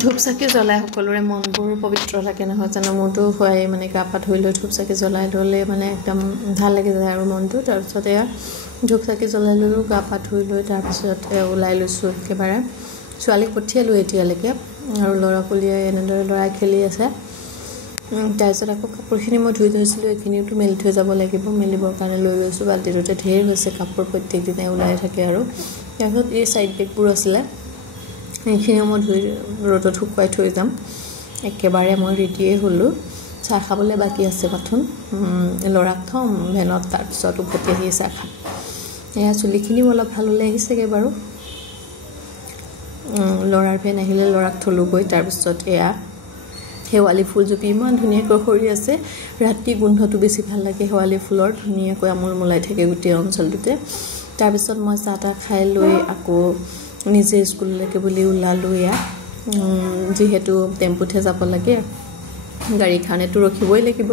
ধূপ চাকি জ্বলাই সকলোৰে মনবোৰ পবিত্ৰ লাগে নহয় জানো মোৰতো হয় মানে গা পা ধুই লৈ ধূপ চাকি জ্বলাই ল'লে মানে একদম ভাল লাগি যায় আৰু মনটো তাৰপিছত এয়া ধূপ চাকি জ্বলাই ল'লো গা পা ধুই লৈ তাৰপিছত ওলাই লৈছোঁ একেবাৰে ছোৱালীক পঠিয়ালোঁ এতিয়ালৈকে আৰু ল'ৰাকলিয়ে এনেদৰে ল'ৰাই খেলি আছে তাৰপিছত আকৌ কাপোৰখিনি মই ধুই থৈছিলোঁ এইখিনিওতো মেলি থৈ যাব লাগিব মেলিবৰ কাৰণে লৈ লৈছোঁ বাল্টিটোতে ঢেৰ হৈছে কাপোৰ প্ৰত্যেক দিনাই ওলাই থাকে আৰু তাৰপিছত এই ছাইড বেগবোৰ আছিলে এইখিনিও মই ধুই ৰ'দত শুকুৱাই থৈ যাম একেবাৰে মই ৰেডিয়ে হ'লোঁ চাহ খাবলৈ বাকী আছে কথোন ল'ৰাক থ'ম ভেনত তাৰপিছত উভতি আহি চাহ খাম এয়া চুলিখিনিও অলপ ভাল ওলাই আহিছেগৈ বাৰু ল'ৰাৰ ভেন আহিলে ল'ৰাক থ'লোগৈ তাৰপিছত এয়া শেৱালি ফুলজোপি ইমান ধুনীয়াকৈ সৰি আছে ৰাতি গোন্ধটো বেছি ভাল লাগে শেৱালি ফুলৰ ধুনীয়াকৈ আমোল মোলাই থাকে গোটেই অঞ্চলটোতে তাৰপিছত মই চাহ তাহ খাই লৈ আকৌ নিজে স্কুললৈকে বুলি ওলালোঁ এয়া যিহেতু টেম্পুতহে যাব লাগে গাড়ীৰ কাৰণেতো ৰখিবই লাগিব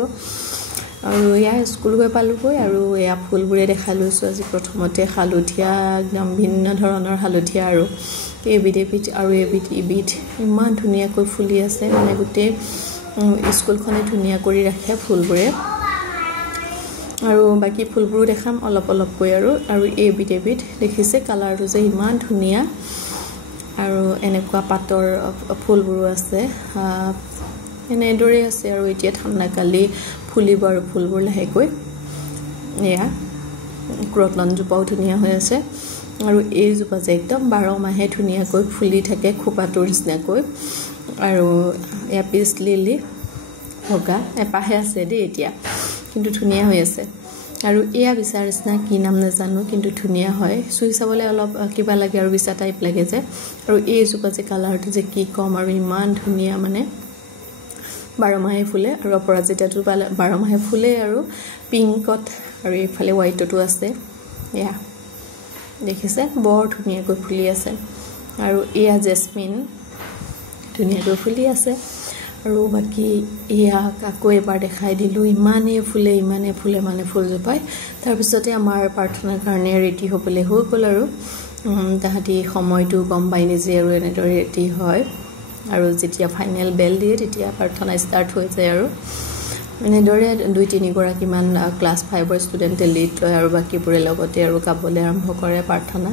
আৰু এয়া স্কুল গৈ পালোঁগৈ আৰু এয়া ফুলবোৰে দেখাই লৈছোঁ আজি প্ৰথমতে হালধীয়া একদম ভিন্ন ধৰণৰ হালধীয়া আৰু এবিধ আৰু এবিধ ইমান ধুনীয়াকৈ ফুলি আছে মানে গোটেই স্কুলখনে ধুনীয়া কৰি ৰাখে ফুলবোৰে আৰু বাকী ফুলবোৰো দেখাম অলপ অলপকৈ আৰু এবিধ দেখিছে কালাৰটো যে ইমান ধুনীয়া আৰু এনেকুৱা পাতৰ ফুলবোৰো আছে এনেদৰে আছে আৰু এতিয়া ঠাণ্ডাকালি ফুলিব আৰু ফুলবোৰ লাহেকৈ এয়া ক্ৰতনজোপাও ধুনীয়া হৈ আছে আৰু এইজোপা যে একদম 12 মাহে ধুনীয়াকৈ ফুলি থাকে খোপাটোৰ নিচিনাকৈ আৰু এয়া পিচ লিলি বগা এপাহে আছে দেই এতিয়া কিন্তু ধুনীয়া হৈ আছে আৰু এয়া বিচাৰ নিচিনা কি নাম নাজানো কিন্তু ধুনীয়া হয় চুই চাবলৈ অলপ কিবা লাগে আৰু বিচা টাইপ লাগে যে আৰু এইজোপা যে কালাৰটো যে কি কম আৰু ইমান ধুনীয়া মানে 12 মাহে ফুলে আৰু অপৰাজিতাটো 12 মাহে ফুলে আৰু পিংকত আৰু এইফালে হোৱাইটতো আছে এয়া দেখিছে বৰ ধুনীয়াকৈ ফুলি আছে আৰু এয়া জেসমিন ধুনীয়াকৈ ফুলি আছে আৰু বাকি এয়া আকৌ এবাৰ দেখাই দিলোঁ ইমানে ফুলে মানে ফুলজোপাই তাৰপিছতে আমাৰ প্ৰাৰ্থনাৰ কাৰণে ৰেডি হ'বলৈ হৈ গ'ল আৰু তাহাঁতি সময়টো গম পাই নিজে আৰু এনেদৰে ৰেডি হয় আৰু যেতিয়া ফাইনেল বেল দিয়ে তেতিয়া প্ৰাৰ্থনা ষ্টাৰ্ট হৈ যায় আৰু এনেদৰে 2-3 গৰাকীমান ক্লাছ 5ৰ ষ্টুডেণ্টে লিড লয় আৰু বাকীবোৰে লগতে আৰু গাবলৈ আৰম্ভ কৰে প্ৰাৰ্থনা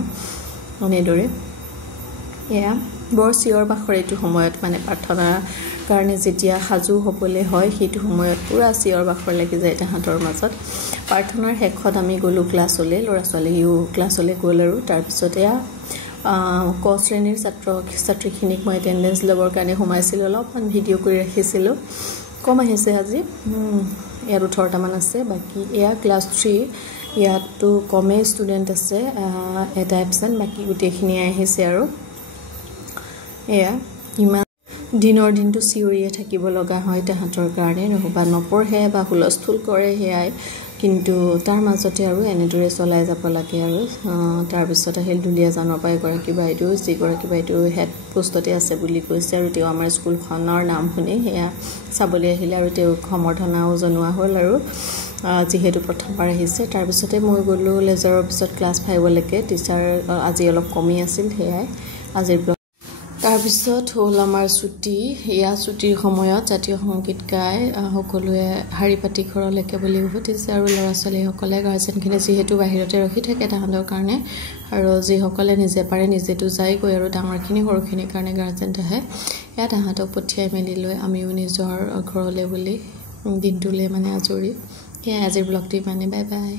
এনেদৰে এয়া বৰ চিঞৰ বাখৰ এইটো সময়ত মানে প্ৰাৰ্থনাৰ কাৰণে যেতিয়া সাজু হ'বলৈ হয় সেইটো সময়ত পুৰা চিঞৰ বাখৰ লাগি যায় তাহাঁতৰ মাজত প্ৰাৰ্থনাৰ শেষত আমি গ'লোঁ ক্লাছলৈ ল'ৰা ছোৱালীও ক্লাছলৈ গ'ল আৰু তাৰপিছত এয়া ক শ্ৰেণীৰ ছাত্ৰীখিনিক মই এটেণ্ডেঞ্চ ল'বৰ কাৰণে সোমাইছিলোঁ অলপমান ভিডিঅ' কৰি ৰাখিছিলোঁ কম আহিছে আজি ইয়াত 18টামান আছে বাকী এয়া ক্লাছ 3 ইয়াতো কমেই ষ্টুডেণ্ট আছে এটা এবচেণ্ট বাকী গোটেইখিনি আহিছে আৰু এয়া ইমান দিনৰ দিনটো চিঞৰিয়ে থাকিব লগা হয় তাহাঁতৰ কাৰণে নহবা নপঢ়ে বা হুলস্থুল কৰে সেয়াই কিন্তু তাৰ মাজতে আৰু এনেদৰে চলাই যাব লাগে আৰু তাৰপিছত আহিল দুলীয়াজানৰ পৰা এগৰাকী বাইদেউ যিগৰাকী বাইদেউ হেড পোষ্টতে আছে বুলি কৈছে আৰু তেওঁ আমাৰ স্কুলখনৰ নাম শুনি সেয়া চাবলৈ আহিলে আৰু তেওঁক সম্বৰ্ধনাও জনোৱা হ'ল আৰু যিহেতু প্ৰথমবাৰ আহিছে তাৰপিছতে মই গ'লোঁ লেজাৰৰ পিছত ক্লাছ 5লৈকে টিচাৰ আজি অলপ কমি আছিল সেয়াই আজিৰ তাৰপিছত হ'ল আমাৰ ছুটি এয়া ছুটিৰ সময়ত জাতীয় সংগীত গাই সকলোৱে শাৰী পাতি ঘৰলৈকে বুলি উভতিছে আৰু ল'ৰা ছোৱালীসকলে গাৰ্জেনখিনি যিহেতু বাহিৰতে ৰখি থাকে তাহাঁতৰ কাৰণে আৰু যিসকলে নিজে পাৰে নিজেতো যায়গৈ আৰু ডাঙৰখিনি সৰুখিনিৰ কাৰণে গাৰ্জেন আহে এয়া তাহাঁতক পঠিয়াই মেলি লৈ আমিও নিজৰ ঘৰলৈ বুলি দিনটোলৈ মানে আজৰি এয়া আজিৰ ব্লগটো মানে বাই বাই